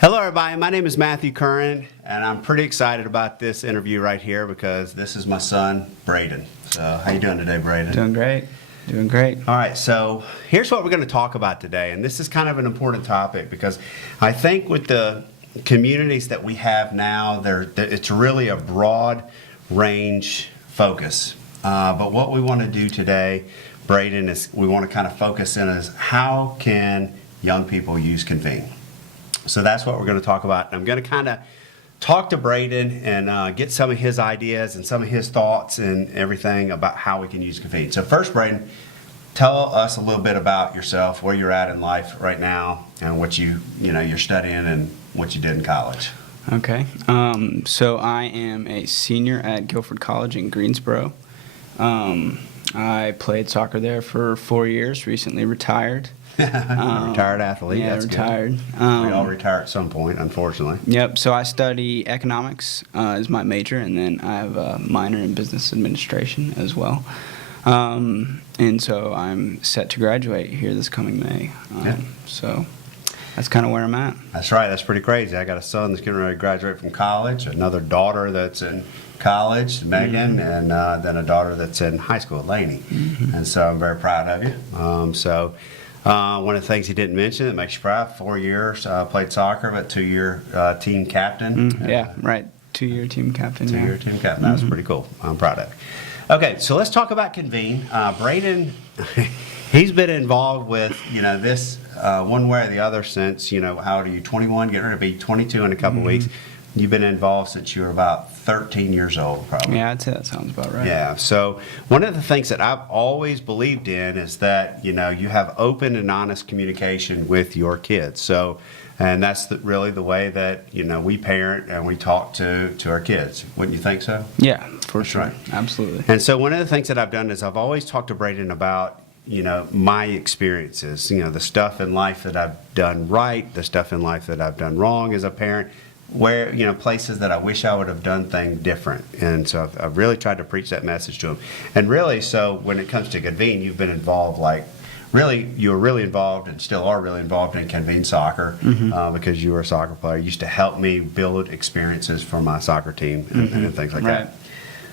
Hello everybody, my name is Matthew Currin, and I'm pretty excited about this interview right here because this is my son, Brayden. So, how you doing today, Brayden? Doing great. Doing great. All right, so here's what we're going to talk about today, and this is kind of an important topic because I think with the communities that we have now, it's really a broad range focus. But what we want to do today, Brayden, is we want to kind of focus in is how can young people use Convene? So that's what we're going to talk about. I'm going to kind of talk to Brayden and get some of his ideas and some of his thoughts and everything about how we can use Convene. So first, Brayden, tell us a little bit about yourself, where you're at in life right now, and what you're studying and what you did in college. Okay. So I am a senior at Guilford College in Greensboro. I played soccer there for 4 years, recently retired. Retired athlete. Yeah, that's retired. Good. We all retire at some point, unfortunately. Yep. So I study economics as my major, and then I have a minor in business administration as well. And so I'm set to graduate here this coming May. So that's kind of where I'm at. That's right. That's pretty crazy. I got a son that's getting ready to graduate from college, another daughter that's in college, Megan, and then a daughter that's in high school, Lainey. And so I'm very proud of you. One of the things he didn't mention that makes you proud, 4 years, played soccer, but 2-year team captain. Yeah, right. 2-year team captain. 2-year team captain. That was pretty cool. I'm proud of you. Okay, so let's talk about Convene. Brayden, he's been involved with, this one way or the other since, how old are you, 21? Getting ready to be 22 in a couple weeks. You've been involved since you were about 13 years old, probably. Yeah, I'd say that sounds about right. Yeah, so one of the things that I've always believed in is that, you have open and honest communication with your kids. So, and that's really the way that, we parent and we talk to our kids. Wouldn't you think so? Yeah, for sure. Right. Absolutely. And so one of the things that I've done is I've always talked to Brayden about, my experiences, the stuff in life that I've done right, the stuff in life that I've done wrong as a parent, where, places that I wish I would have done things different. And so I've really tried to preach that message to them. And really, so when it comes to Convene, you've been involved, you were really involved and still are really involved in Convene soccer because you were a soccer player. You used to help me build experiences for my soccer team and things like that.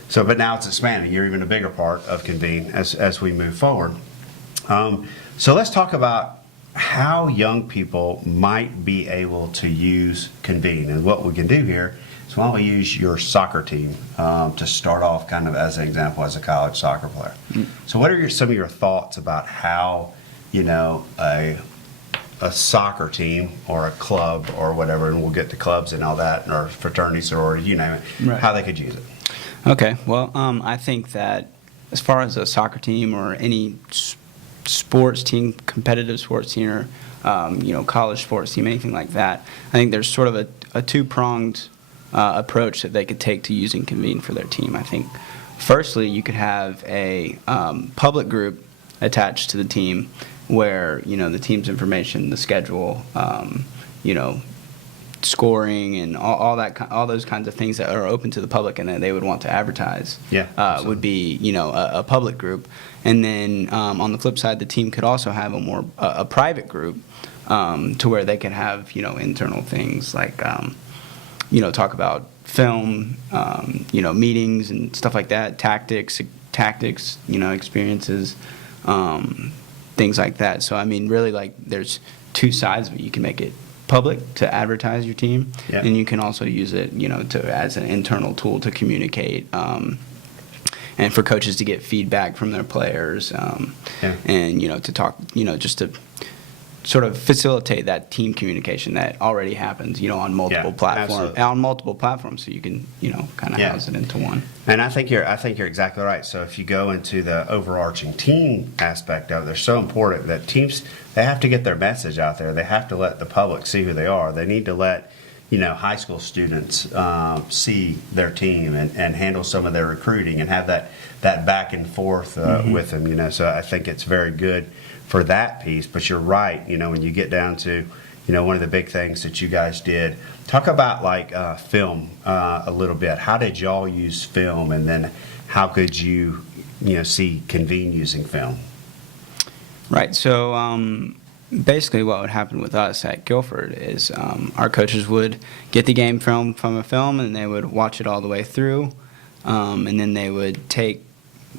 So, but now it's expanding. You're even a bigger part of Convene as we move forward. So let's talk about how young people might be able to use Convene. And what we can do here is why don't we use your soccer team to start off kind of as an example as a college soccer player. So what are some of your thoughts about how, a soccer team or a club or whatever, and we'll get to clubs and all that, or fraternity, sorority, you name it, how they could use it? Okay, well, I think that as far as a soccer team or any sports team, competitive sports team, or college sports team, anything like that, I think there's sort of a two-pronged approach that they could take to using Convene for their team. I think, firstly, you could have a public group attached to the team where the team's information, the schedule, scoring, and all those kinds of things that are open to the public and that they would want to advertise would be a public group. And then on the flip side, the team could also have a private group to where they could have internal things like talk about film, meetings and stuff like that, tactics, experiences, things like that. So I mean, really, there's two sides of it. You can make it public to advertise your team, and you can also use it, as an internal tool to communicate, and for coaches to get feedback from their players, and to talk, just to sort of facilitate that team communication that already happens, on multiple platforms, so you can, kind of house it into one. And I think you're exactly right. So if you go into the overarching team aspect of it, they're so important that teams, they have to get their message out there. They have to let the public see who they are. They need to let high school students see their team and handle some of their recruiting and have that back and forth with them. So I think it's very good for that piece. But you're right. When you get down to one of the big things that you guys did, talk about film a little bit. How did y'all use film, and then how could you see Convene using film? Right. So basically what would happen with us at Guilford is our coaches would get the game from a film, and they would watch it all the way through, and then they would take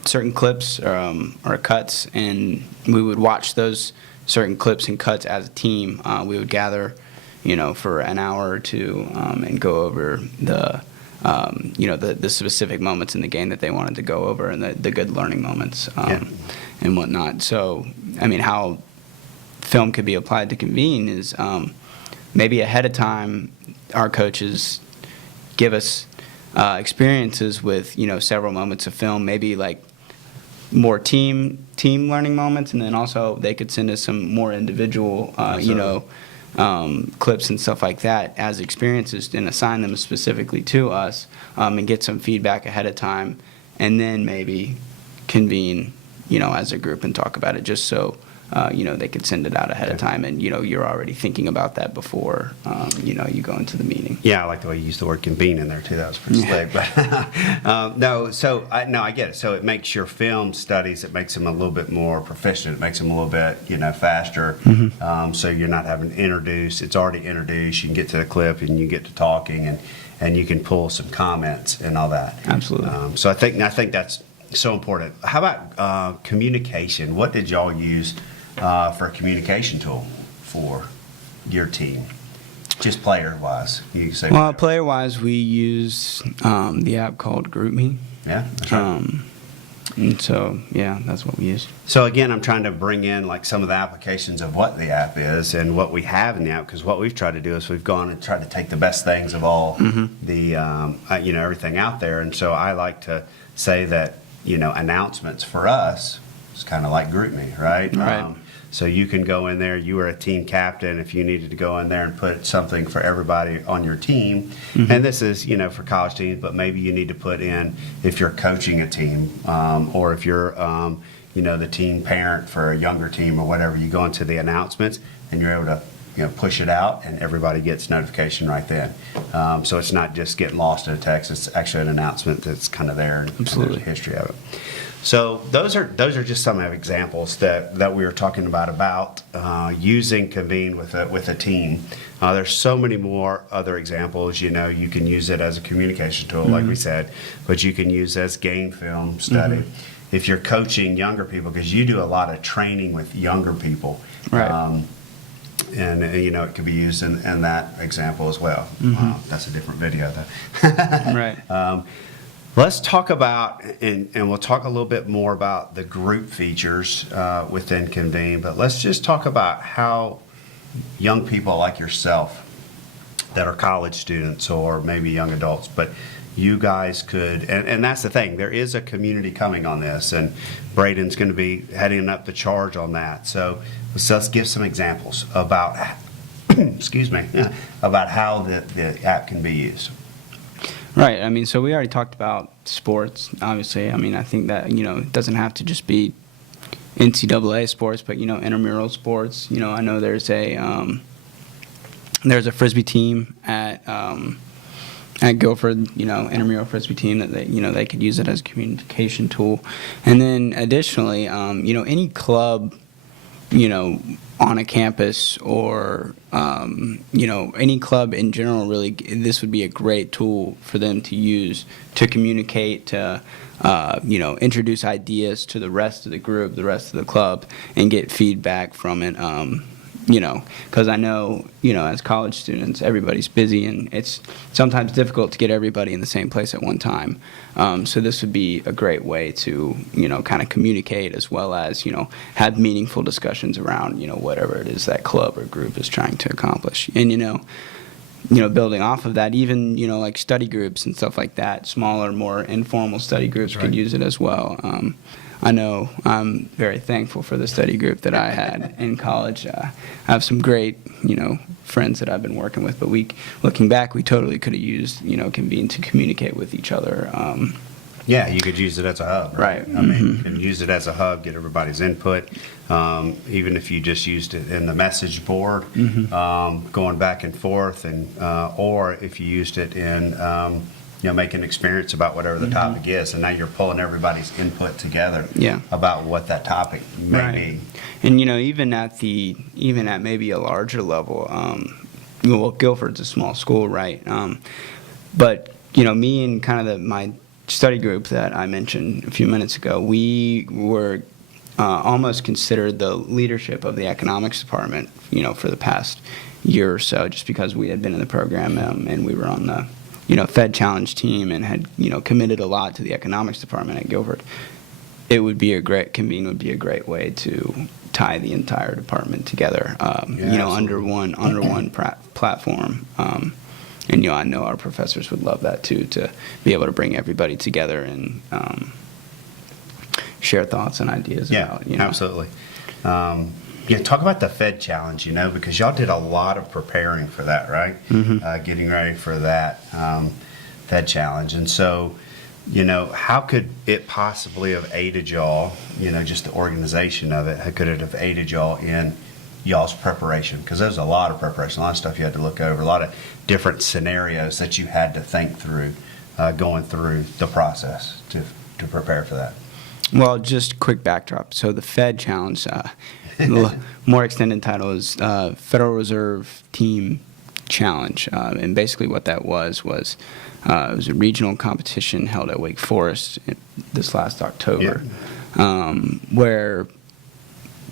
certain clips or cuts, and we would watch those certain clips and cuts as a team. We would gather, for an hour or two, and go over the specific moments in the game that they wanted to go over, and the good learning moments and whatnot. So, how film could be applied to Convene is maybe ahead of time our coaches give us experiences with several moments of film, maybe like more team learning moments, and then also they could send us some more individual clips and stuff like that as experiences, and assign them specifically to us, and get some feedback ahead of time, and then maybe convene as a group and talk about it, just so they could send it out ahead of time, and you're already thinking about that before you go into the meeting. Yeah, I like the way you used the word convene in there too. That was pretty slick. But I get it. So it makes your film studies, it makes them a little bit more proficient. It makes them a little bit faster. Mm-hmm. So you're not having to introduce. It's already introduced. You can get to the clip and you get to talking, and you can pull some comments and all that. Absolutely. So I think that's so important. How about communication? What did y'all use for a communication tool for your team, just player-wise? You say. Well, player-wise, we use the app called GroupMe. Yeah, that's right. And so, that's what we use. So again, I'm trying to bring in like some of the applications of what the app is and what we have in the app, because what we've tried to do is we've gone and tried to take the best things of all the everything out there. And so I like to say that announcements for us is kind of like GroupMe, right? Right. So you can go in there. You were a team captain. If you needed to go in there and put something for everybody on your team, and this is for college teams, but maybe you need to put in if you're coaching a team, or if you're the team parent for a younger team or whatever. You go into the announcements and you're able to push it out, and everybody gets notification right then. So it's not just getting lost in a text. It's actually an announcement that's kind of there, and Absolutely. there's a history of it. So those are just some of examples that we were talking about using Convene with a team. There's so many more other examples. You can use it as a communication tool, like we said, but you can use it as game film study. If you're coaching younger people, because you do a lot of training with younger people, Right. And it could be used in that example as well. That's a different video though. Right. Let's talk about, and we'll talk a little bit more about the group features within Convene, but let's just talk about how young people like yourself that are college students or maybe young adults, but you guys could, and that's the thing, there is a community coming on this, and Brayden's going to be heading up the charge on that. So let's give some examples about, about how the app can be used. Right. So we already talked about sports, obviously. I think that, it doesn't have to just be NCAA sports, but, intramural sports. I know there's a Frisbee team at Guilford, intramural Frisbee team that they could use it as a communication tool. And then additionally, any club, on a campus or, any club in general, really, this would be a great tool for them to use to communicate, to, introduce ideas to the rest of the group, the rest of the club, and get feedback from it. Because I know, as college students, everybody's busy, and it's sometimes difficult to get everybody in the same place at one time. So this would be a great way to, kind of communicate, as well as, have meaningful discussions around, whatever it is that club or group is trying to accomplish. And, building off of that, even, like study groups and stuff like that, smaller, more informal study groups could use it as well. I know I'm very thankful for the study group that I had in college. I have some great, friends that I've been working with, but looking back, we totally could have used, Convene to communicate with each other. Yeah, you could use it as a hub. Right. You can use it as a hub, get everybody's input. Even if you just used it in the message board, going back and forth, and or if you used it in make an experience about whatever the topic is, and now you're pulling everybody's input together about what that topic may be. And even at maybe a larger level, well, Guilford's a small school, right? But me and kind of my study group that I mentioned a few minutes ago, we were almost considered the leadership of the economics department, for the past year or so, just because we had been in the program and we were on the Fed Challenge team and had committed a lot to the economics department at Guilford. Convene would be a great way to tie the entire department together, under one platform. And I know our professors would love that too, to be able to bring everybody together and share thoughts and ideas. Absolutely. Talk about the Fed Challenge, because y'all did a lot of preparing for that, right? Getting ready for that Fed Challenge. And so, how could it possibly have aided y'all, just the organization of it, how could it have aided y'all in y'all's preparation? Because there's a lot of preparation, a lot of stuff you had to look over, a lot of different scenarios that you had to think through going through the process to prepare for that. Well, just quick backdrop. So the Fed Challenge, more extended title is Federal Reserve Team Challenge. And basically what that was it was a regional competition held at Wake Forest this last October, where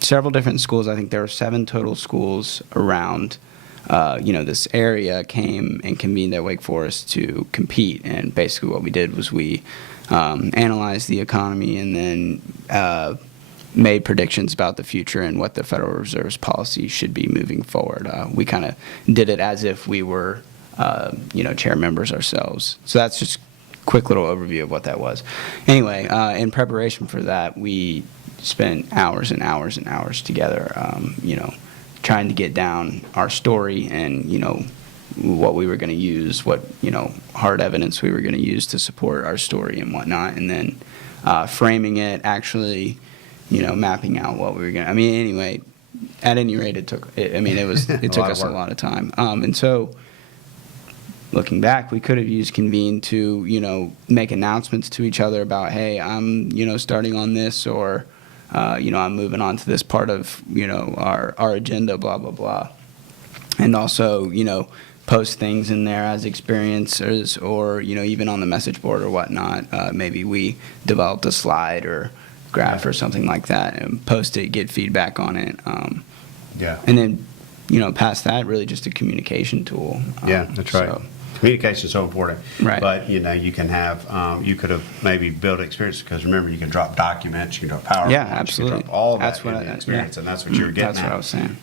several different schools, I think there were 7 total schools around this area, came and convened at Wake Forest to compete. And basically what we did was we analyzed the economy and then made predictions about the future and what the Federal Reserve's policy should be moving forward. We kind of did it as if we were, chair members ourselves. So that's just a quick little overview of what that was. Anyway, in preparation for that, we spent hours and hours and hours together, trying to get down our story and, what we were going to use, what, hard evidence we were going to use to support our story and whatnot, and then framing it, actually, mapping out what we were going to, anyway, at any rate, it took us a lot of time. And so, looking back, we could have used Convene to, make announcements to each other about, hey, I'm, starting on this, or, I'm moving on to this part of, our agenda, blah, blah, blah. And also, post things in there as experiences, or, even on the message board or whatnot. Maybe we developed a slide or graph or something like that and post it, get feedback on it. And then, past that, really just a communication tool. That's right. So, communication is so important. Right. But, you can have, you could have maybe built experience, because remember, you can drop documents, you can drop PowerPoint. Yeah, absolutely. You can drop all that in the experience, and that's what you're getting That's what I was saying.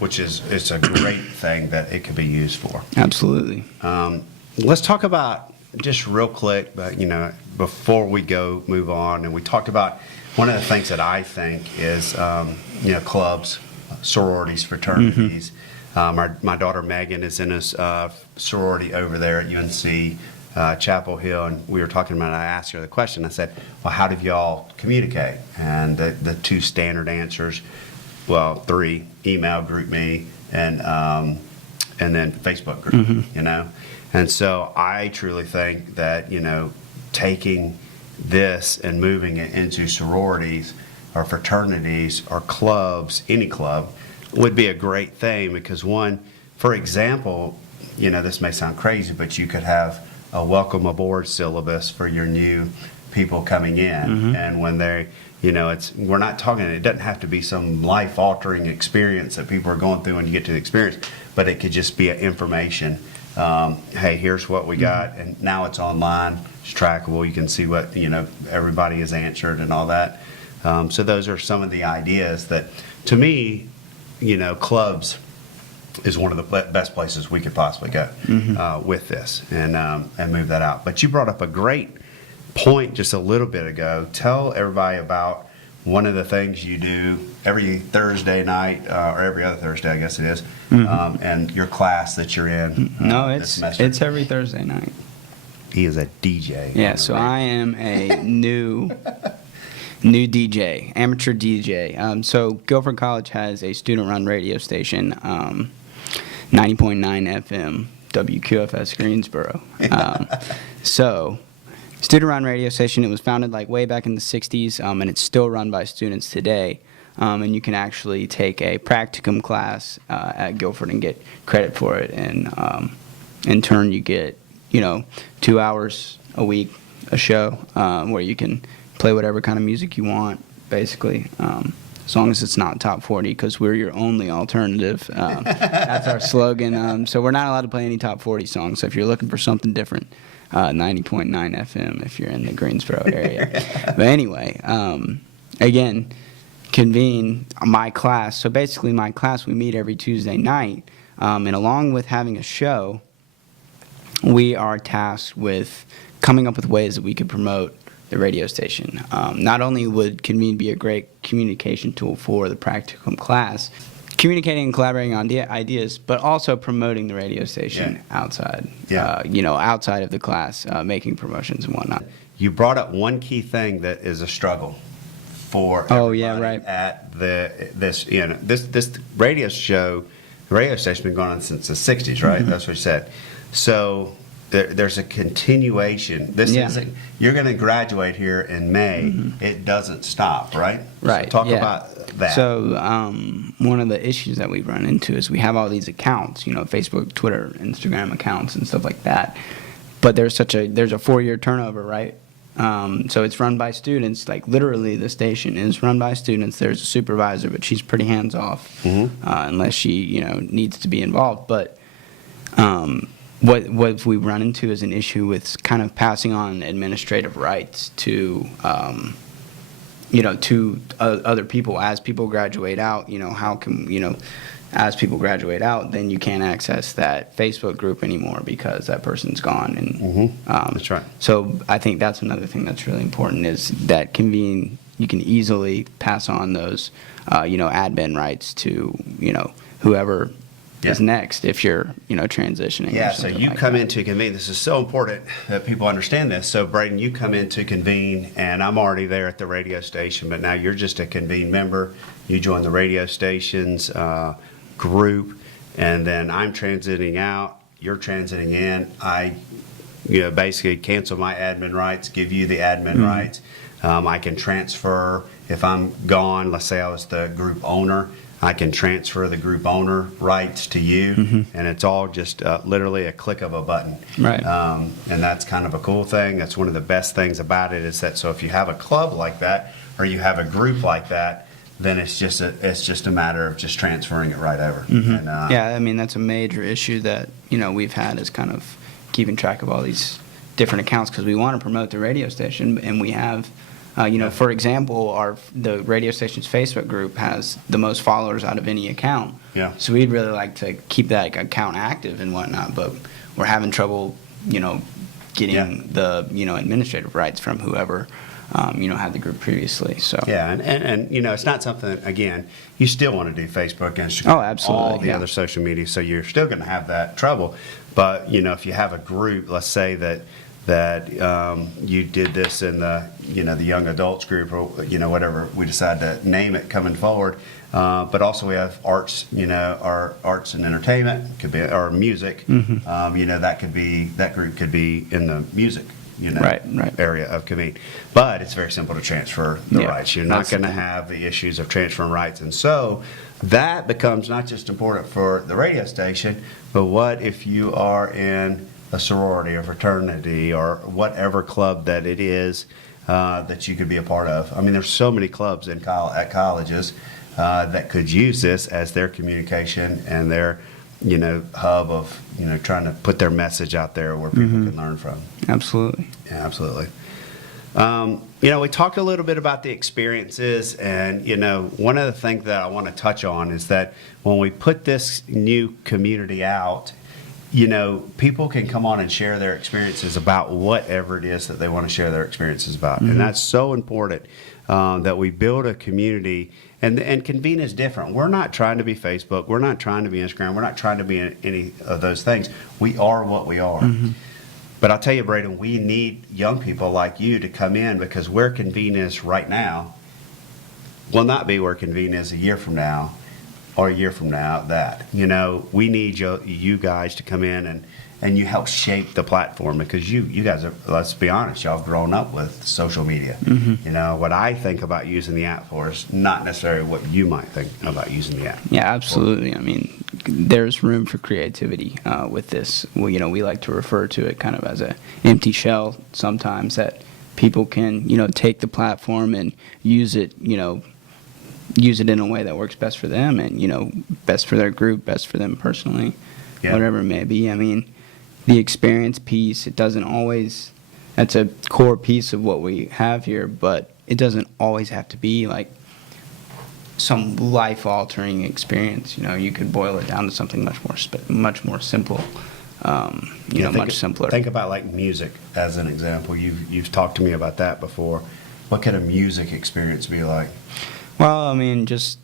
Which is, it's a great thing that it could be used for. Absolutely. Let's talk about, just real quick, but, before we move on, and we talked about, one of the things that I think is, clubs, sororities, fraternities. My daughter Megan is in a sorority over there at UNC Chapel Hill, and we were talking about it. I asked her the question. I said, well, how do y'all communicate? And the 2 standard answers, well, 3, email, group me, and then Facebook group, And so I truly think that, taking this and moving it into sororities or fraternities or clubs, any club, would be a great thing, because one, for example, this may sound crazy, but you could have a welcome aboard syllabus for your new people coming in. And when they, we're not talking, it doesn't have to be some life-altering experience that people are going through when you get to the experience, but it could just be an information. Hey, here's what we got, and now it's online, it's trackable, you can see what, everybody has answered and all that. So those are some of the ideas that, to me, clubs is one of the best places we could possibly go with this and move that out. But you brought up a great point just a little bit ago. Tell everybody about one of the things you do every Thursday night, or every other Thursday, I guess it is, and your class that you're in. No, it's every Thursday night. He is a DJ. Yeah, so I am a new DJ, amateur DJ. So Guilford College has a student-run radio station, 90.9 FM, WQFS Greensboro. So, student-run radio station. It was founded like way back in the 60s, and it's still run by students today. And you can actually take a practicum class at Guilford and get credit for it. And in turn, you get, 2 hours a week, a show, where you can play whatever kind of music you want, basically. As long as it's not top 40, because we're your only alternative. That's our slogan. So we're not allowed to play any top 40 songs. So if you're looking for something different, 90.9 FM if you're in the Greensboro area. But anyway, again, Convene, my class. So basically my class, we meet every Tuesday night. And along with having a show, we are tasked with coming up with ways that we could promote the radio station. Not only would Convene be a great communication tool for the practicum class, communicating and collaborating on ideas, but also promoting the radio station outside, outside of the class, making promotions and whatnot. You brought up one key thing that is a struggle for everybody at this radio show. The radio station's been going on since the 60s, right? Mm-hmm. That's what you said. So there's a continuation. This isn't, you're going to graduate here in May. Mm-hmm. It doesn't stop, right? Right. So talk about that. So one of the issues that we run into is we have all these accounts, Facebook, Twitter, Instagram accounts and stuff like that. But there's a 4-year turnover, right? So it's run by students. Like literally, the station is run by students. There's a supervisor, but she's pretty hands off, unless she needs to be involved. But what we run into is an issue with kind of passing on administrative rights to other people as people graduate out. How can as people graduate out, then you can't access that Facebook group anymore because that person's gone. And that's right. So I think that's another thing that's really important is that Convene, you can easily pass on those admin rights to whoever is next if you're transitioning. Yeah, so you come into Convene. This is so important that people understand this. So Brayden, you come into Convene, and I'm already there at the radio station, but now you're just a Convene member. You join the radio station's group, and then I'm transiting out. You're transiting in. I basically cancel my admin rights, give you the admin rights. I can transfer if I'm gone. Let's say I was the group owner. I can transfer the group owner rights to you, and it's all just literally a click of a button. Right. And that's kind of a cool thing. That's one of the best things about it is that so if you have a club like that or you have a group like that, then it's just a matter of just transferring it right over. And, I mean that's a major issue that we've had is kind of keeping track of all these different accounts because we want to promote the radio station, and we have. For example, the radio station's Facebook group has the most followers out of any account. Yeah. So we'd really like to keep that account active and whatnot, but we're having trouble, getting the administrative rights from whoever, had the group previously. So. Yeah, and it's not something. Again, you still want to do Facebook, Instagram, oh, absolutely, all the other social media. So you're still going to have that trouble. But if you have a group, let's say that you did this in the the young adults group or whatever we decide to name it coming forward, but also we have arts, our arts and entertainment could be or music, that group could be in the music right. area of Convene, but it's very simple to transfer the rights. You're not going to have the issues of transferring rights, and so that becomes not just important for the radio station, but what if you are in a sorority or fraternity or whatever club that it is that you could be a part of. I mean, there's so many clubs at colleges that could use this as their communication and their, hub of, trying to put their message out there where people can learn from. Absolutely. Yeah, absolutely. We talked a little bit about the experiences, and, one of the things that I want to touch on is that when we put this new community out, people can come on and share their experiences about whatever it is that they want to share their experiences about. And that's so important that we build a community. And Convene is different. We're not trying to be Facebook. We're not trying to be Instagram. We're not trying to be any of those things. We are what we are. But I'll tell you, Brayden, we need young people like you to come in because where Convene is right now will not be where Convene is a year from now. or a year from now that, you know, we need you guys to come in and you help shape the platform, because you guys are, let's be honest, y'all have grown up with social media. You know, what I think about using the app for is not necessarily what you might think about using the app. Yeah, absolutely. I mean, there's room for creativity with this. Well, you know, we like to refer to it kind of as a empty shell sometimes, that people can, you know, take the platform and use it, you know, use it in a way that works best for them and, you know, best for their group, best for them personally, whatever it may be. I mean, the experience piece, it doesn't always, that's a core piece of what we have here, but it doesn't always have to be like some life-altering experience. You know, you could boil it down to something much more simple, you know, much simpler. Think about like music as an example. You've talked to me about that before. What could a music experience be like? Well, I mean, just,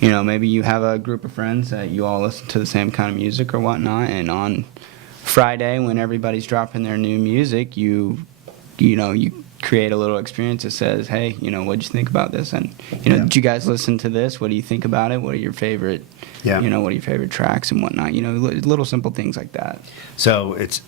you know, maybe you have a group of friends that you all listen to the same kind of music or whatnot, and on Friday when everybody's dropping their new music, you create a little experience that says, hey, you know, what'd you think about this? And, you know, did you guys listen to this? What do you think about it? What are your favorite, you know, what are your favorite tracks and whatnot? You know, little simple things like that. So it's,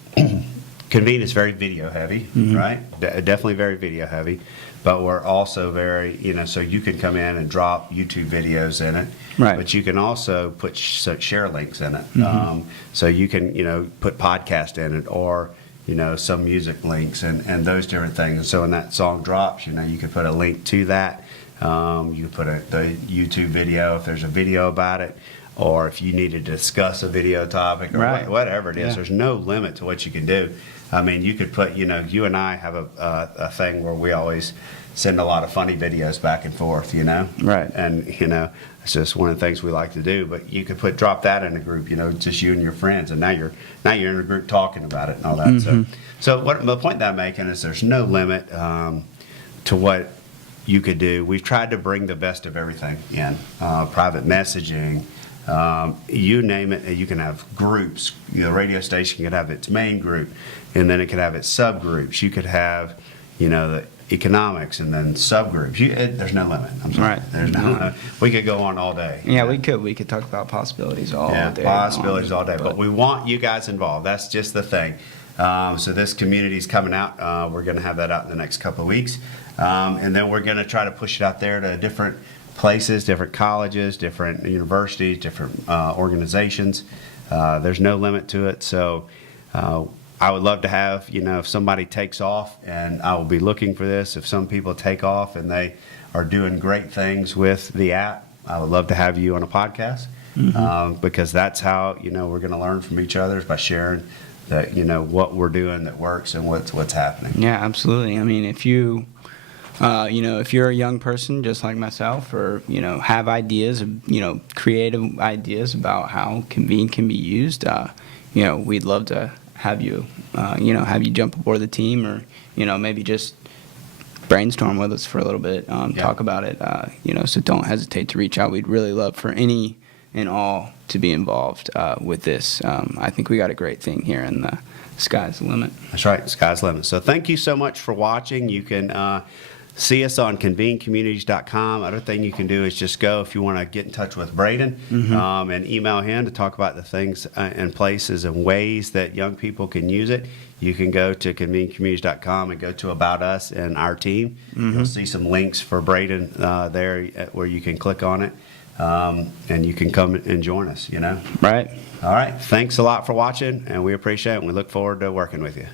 Convene is very video heavy, right? Definitely very video heavy. But we're also very, you know, so you can come in and drop YouTube videos in it. Right. But you can also put share links in it. So you can, you know, put podcast in it, or, you know, some music links and those different things. So when that song drops, you know, you can put a link to that. You can put the YouTube video if there's a video about it, or if you need to discuss a video topic, or whatever it is. There's no limit to what you can do. I mean, you could put, you know, you and I have a thing where we always send a lot of funny videos back and forth, you know? Right. And, you know, it's just one of the things we like to do. But you could drop that in a group, you know, just you and your friends, and now you're in a group talking about it and all that. So the point that I'm making is there's no limit to what you could do. We've tried to bring the best of everything in. Private messaging, you name it, you can have groups. You know, the radio station could have its main group, and then it could have its subgroups. You could have, you know, the economics and then subgroups. There's no limit. I'm sorry. Right. There's no limit. We could go on all day. Yeah, we could. We could talk about possibilities all day. Possibilities all day. But we want you guys involved. That's just the thing. So this community is coming out. We're going to have that out in the next couple of weeks. And then we're going to try to push it out there to different places, different colleges, different universities, different organizations. There's no limit to it. So I would love to have, you know, if somebody takes off, and I will be looking for this, if some people take off and they are doing great things with the app, I would love to have you on a podcast, because that's how, you know, we're going to learn from each other, is by sharing that, you know, what we're doing that works and what's happening. Yeah, absolutely. I mean, if you, you know, if you're a young person just like myself, or, you know, have ideas, you know, creative ideas about how Convene can be used, you know, we'd love to have you, you know, have you jump aboard the team, or, you know, maybe just brainstorm with us for a little bit, talk about it, you know, so don't hesitate to reach out. We'd really love for any and all to be involved with this. I think we got a great thing here, and the sky's the limit. That's right, the sky's the limit. So thank you so much for watching. You can see us on convenecommunities.com. Other thing you can do is just go, if you want to get in touch with Brayden, and email him to talk about the things and places and ways that young people can use it. You can go to convenecommunities.com and go to About Us and our team. You'll see some links for Brayden there where you can click on it, and you can come and join us, you know? Right. All right. Thanks a lot for watching, and we appreciate it, and we look forward to working with you.